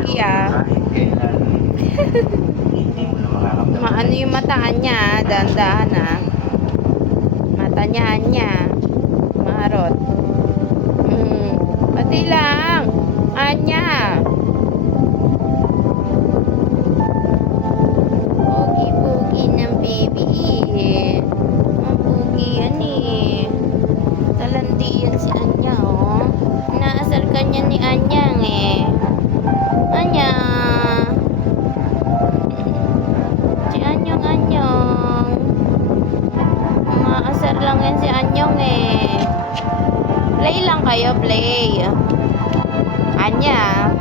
pogi ah. Maano yung mataan niya, dahan-dahan ah. Mata niya, Anya. Marot. Pati lang. Anya. Pogi-pogi ng baby. Ang pogi yan eh. Talandi yan si Anya oh. Inaasar ka niya ni Anyang eh. Anya. Si Anyong. Maasar lang yan si Anyong eh. Play lang kayo, play. Anya.